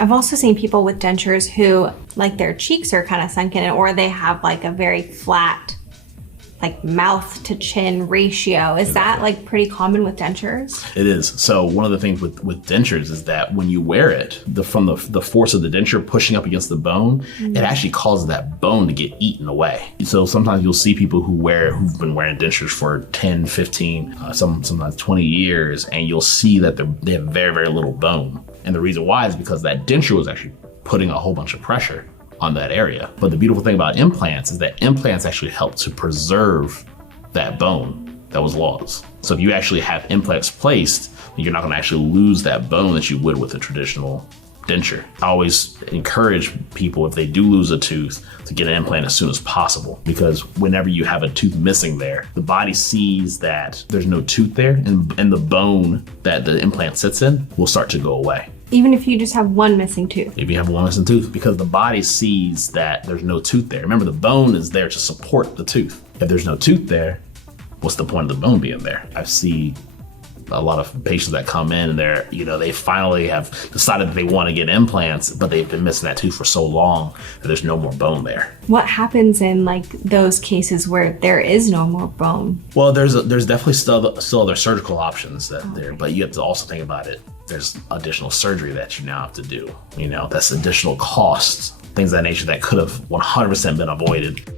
I've also seen people with dentures who, like, their cheeks are kind of sunken, or they have like a very flat, like, mouth to chin ratio. Is that like pretty common with dentures? It is. So one of the things with dentures is that when you wear it, from the force of the denture pushing up against the bone, it actually causes that bone to get eaten away. So sometimes you'll see people who've been wearing dentures for 10, 15, sometimes 20 years, and you'll see that they have very, very little bone. And the reason why is because that denture was actually putting a whole bunch of pressure on that area. But the beautiful thing about implants is that implants actually help to preserve that bone that was lost. So if you actually have implants placed, you're not going to actually lose that bone that you would with a traditional denture. I always encourage people, if they do lose a tooth, to get an implant as soon as possible, because whenever you have a tooth missing there, the body sees that there's no tooth there, and the bone that the implant sits in will start to go away. Even if you just have one missing tooth? If you have one missing tooth, because the body sees that there's no tooth there. Remember, the bone is there to support the tooth. If there's no tooth there, what's the point of the bone being there? I see a lot of patients that come in and they finally have decided that they want to get implants, but they've been missing that tooth for so long that there's no more bone there. What happens in like those cases where there is no more bone? Well, there's definitely still other surgical options there, but you have to also think about it. There's additional surgery that you now have to do. That's additional costs, things of that nature that could have 100% been avoided.